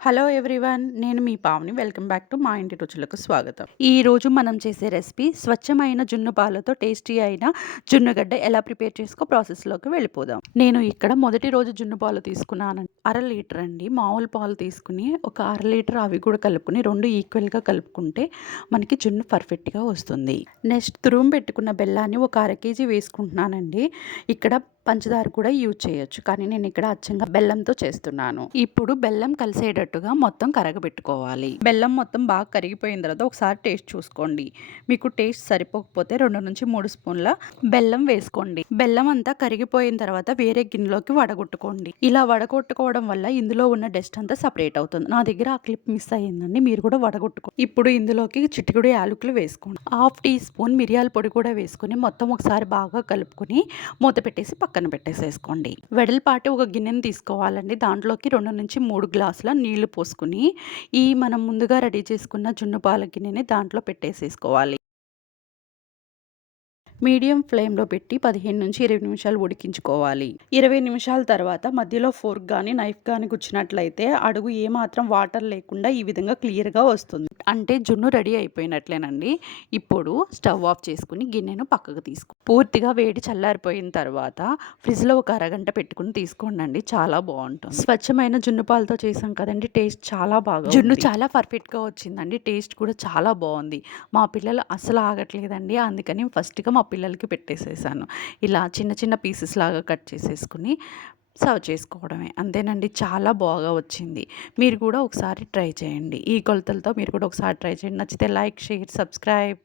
Hello everyone. నేను మీ Pavani. Welcome back to మా ఇంటి రుచులకు స్వాగతం. ఈరోజు మనం చేసే రెసిపీ స్వచ్ఛమైన జున్ను పాలతో టేస్టీ అయిన జున్నుగడ్డ ఎలా ప్రిపేర్ చేసుకో ప్రాసెస్లోకి వెళ్ళిపోదాం. నేను ఇక్కడ మొదటి రోజు జున్ను పాలు తీసుకున్నాను. 1/2 లీటర్ అండి. మామూలు పాలు తీసుకుని ఒక 1/2 లీటర్ అవి కూడా కలుపుకుని 2 ఈక్వల్గా కలుపుకుంటే మనకి జున్ను పర్ఫెక్ట్గా వస్తుంది. నెక్స్ట్ తురుము పెట్టుకున్న బెల్లాన్ని ఒక 1/2 కేజీ వేసుకుంటున్నానండి. ఇక్కడ పంచదార కూడా యూజ్ చేయొచ్చు, కానీ నేను ఇక్కడ అచ్చంగా బెల్లంతో చేస్తున్నాను. ఇప్పుడు బెల్లం కలిసేటట్టుగా మొత్తం కరగబెట్టుకోవాలి. బెల్లం మొత్తం బాగా కరిగిపోయిన తర్వాత ఒకసారి టేస్ట్ చూసుకోండి. మీకు టేస్ట్ సరిపోకపోతే 2 నుంచి 3 స్పూన్ల బెల్లం వేసుకోండి. బెల్లం అంతా కరిగిపోయిన తర్వాత వేరే గిన్నెలోకి వడగొట్టుకోండి. ఇలా వడగొట్టుకోవడం వల్ల ఇందులో ఉన్న డస్ట్ అంతా సపరేట్ అవుతుంది. నా దగ్గర ఆ క్లిప్ మిస్ అయ్యిందండి, మీరు కూడా వడగొట్టుకోండి. ఇప్పుడు ఇందులోకి చిటికెడు యాలకులు వేసుకోండి. 1/2 టీ స్పూన్ మిరియాల పొడి కూడా వేసుకుని మొత్తం ఒకసారి బాగా కలుపుకొని మూత పెట్టేసి పక్కన పెట్టేసేసుకోండి. వెడల్పాటి ఒక గిన్నెని తీసుకోవాలండి. దాంట్లోకి 2 నుంచి 3 గ్లాసుల నీళ్లు పోసుకుని ఈ మనం ముందుగా రెడీ చేసుకున్న జున్ను పాల గిన్నెని దాంట్లో పెట్టేసేసుకోవాలి. మీడియం ఫ్లేమ్లో పెట్టి 15 నుంచి 20 నిమిషాలు ఉడికించుకోవాలి. 20 నిమిషాల తర్వాత మధ్యలో ఫోర్క్ కానీ నైఫ్ కానీ గుచ్చినట్లయితే అడుగు ఏమాత్రం వాటర్ లేకుండా ఈ విధంగా క్లియర్గా వస్తుంది. అంటే జున్ను రెడీ అయిపోయినట్లేనండి. ఇప్పుడు స్టవ్ ఆఫ్ చేసుకుని గిన్నెను పక్కకు పూర్తిగా వేడి చల్లారిపోయిన తర్వాత ఫ్రిడ్జ్లో ఒక అరగంట పెట్టుకుని తీసుకోండి. చాలా బాగుంటుంది. స్వచ్ఛమైన జున్ను పాలతో చేసాం కదండి, టేస్ట్ చాలా బాగా జున్ను చాలా పర్ఫెక్ట్గా వచ్చిందండి. టేస్ట్ కూడా చాలా బాగుంది. మా పిల్లలు అసలు ఆగట్లేదండి. అందుకని ఫస్ట్గా మా పిల్లలకి పెట్టేసేసాను. ఇలా చిన్న చిన్న పీసెస్ లాగా కట్ చేసేసుకుని సర్వ్ చేసుకోవడమే. అంతేనండి, చాలా బాగా వచ్చింది. మీరు కూడా ఒకసారి ట్రై చేయండి. ఈ కొలతలతో మీరు కూడా ఒకసారి ట్రై చేయండి. నచ్చితే లైక్, షేర్, సబ్స్క్రైబ్.